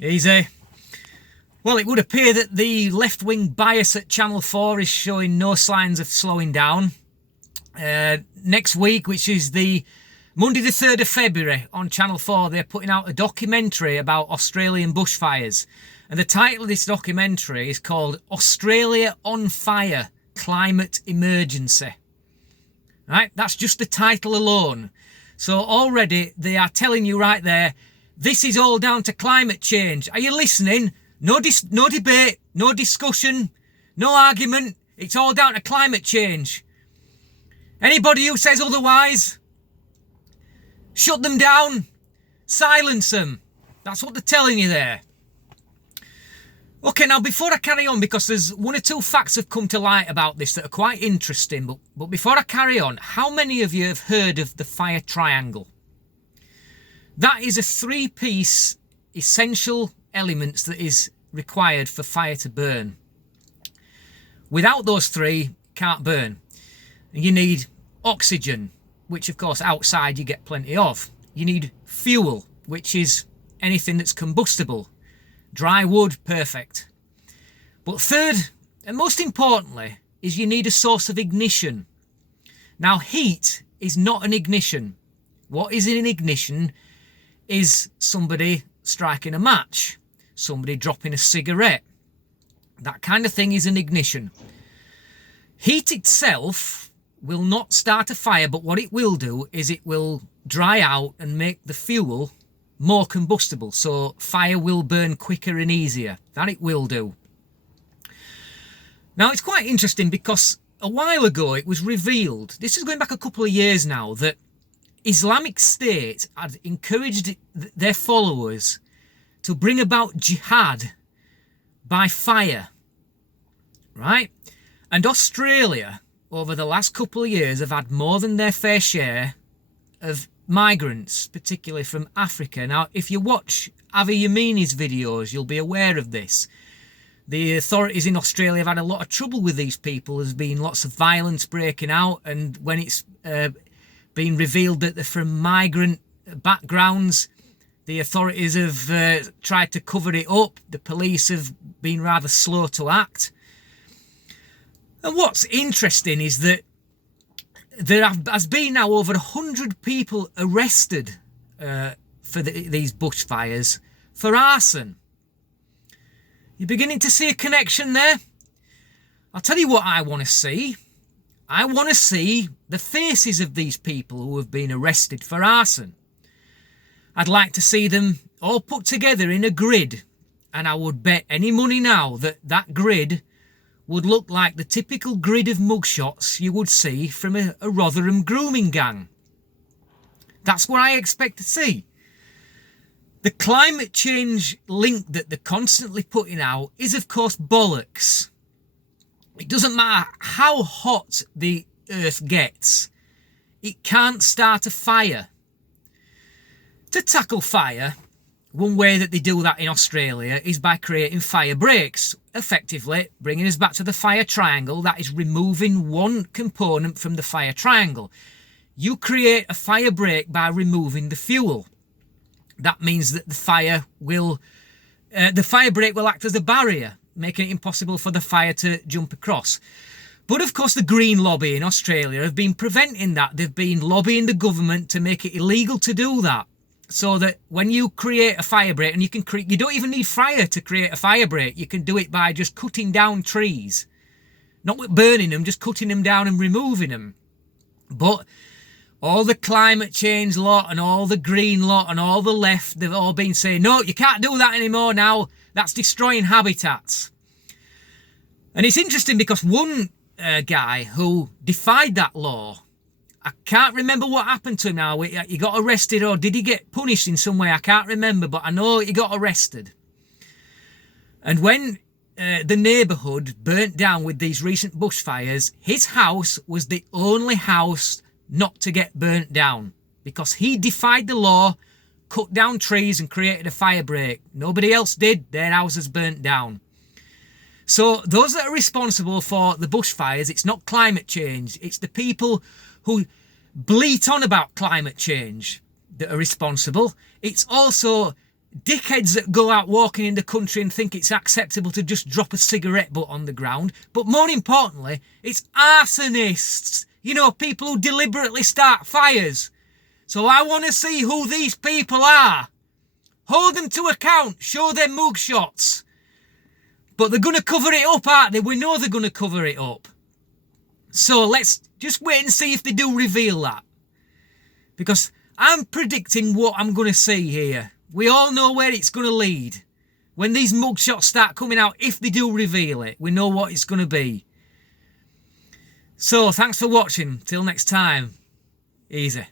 Easy. Well, it would appear that the left-wing bias at Channel 4 is showing no signs of slowing down. Next week, which is the Monday the 3rd of February on Channel 4, they're putting out a documentary about Australian bushfires. And the title of this documentary is called Australia on Fire, Climate Emergency. Right? That's just the title alone. So already they are telling you right there, this is all down to climate change. Are you listening? No debate, no discussion, no argument. It's all down to climate change. Anybody who says otherwise, shut them down, silence them. That's what they're telling you there. Okay, now before I carry on, because there's one or two facts have come to light about this that are quite interesting, but before I carry on, how many of you have heard of the fire triangle? That is a three-piece essential elements that is required for fire to burn. Without those three, it can't burn. You need oxygen, which of course outside you get plenty of. You need fuel, which is anything that's combustible. Dry wood, perfect. But third, and most importantly, is you need a source of ignition. Now, heat is not an ignition. What is an ignition is somebody striking a match, somebody dropping a cigarette. That kind of thing is an ignition. Heat itself will not start a fire, but what it will do is it will dry out and make the fuel more combustible, so fire will burn quicker and easier. That it will do. Now, it's quite interesting because a while ago it was revealed, this is going back a couple of years now, that Islamic State had encouraged their followers to bring about jihad by fire, right? And Australia, over the last couple of years, have had more than their fair share of migrants, particularly from Africa. Now, if you watch Avi Yamini's videos, you'll be aware of this. The authorities in Australia have had a lot of trouble with these people. There's been lots of violence breaking out, and when it's been revealed that they're from migrant backgrounds, the authorities have tried to cover it up. The police have been rather slow to act. And what's interesting is that there has been now over 100 people arrested for these bushfires for arson. You're beginning to see a connection there? I'll tell you what I want to see. I want to see the faces of these people who have been arrested for arson. I'd like to see them all put together in a grid, and I would bet any money now that that grid would look like the typical grid of mugshots you would see from a Rotherham grooming gang. That's what I expect to see. The climate change link that they're constantly putting out is, of course, bollocks. It doesn't matter how hot the earth gets, it can't start a fire. To tackle fire, one way that they do that in Australia is by creating fire breaks, effectively bringing us back to the fire triangle. That is removing one component from the fire triangle. You create a fire break by removing the fuel. That means that the fire break will act as a barrier, making it impossible for the fire to jump across. But of course the Green lobby in Australia have been preventing that. They've been lobbying the government to make it illegal to do that. So that when you create a fire break, and you don't even need fire to create a fire break, you can do it by just cutting down trees. Not burning them, just cutting them down and removing them. But all the climate change lot and all the Green lot and all the left, they've all been saying, no, you can't do that anymore now. That's destroying habitats. And it's interesting because one guy who defied that law, I can't remember what happened to him now. He got arrested, or did he get punished in some way? I can't remember, but I know he got arrested. And when the neighbourhood burnt down with these recent bushfires, his house was the only house not to get burnt down because he defied the law, cut down trees and created a fire break. Nobody else did. Their houses burnt down. So those that are responsible for the bushfires, it's not climate change. It's the people who bleat on about climate change that are responsible. It's also dickheads that go out walking in the country and think it's acceptable to just drop a cigarette butt on the ground. But more importantly, it's arsonists. You know, people who deliberately start fires. So I want to see who these people are. Hold them to account. Show them mugshots. But they're going to cover it up, aren't they? We know they're going to cover it up. So let's just wait and see if they do reveal that. Because I'm predicting what I'm going to see here. We all know where it's going to lead. When these mugshots start coming out, if they do reveal it, we know what it's going to be. So, thanks for watching. Till next time. Easy.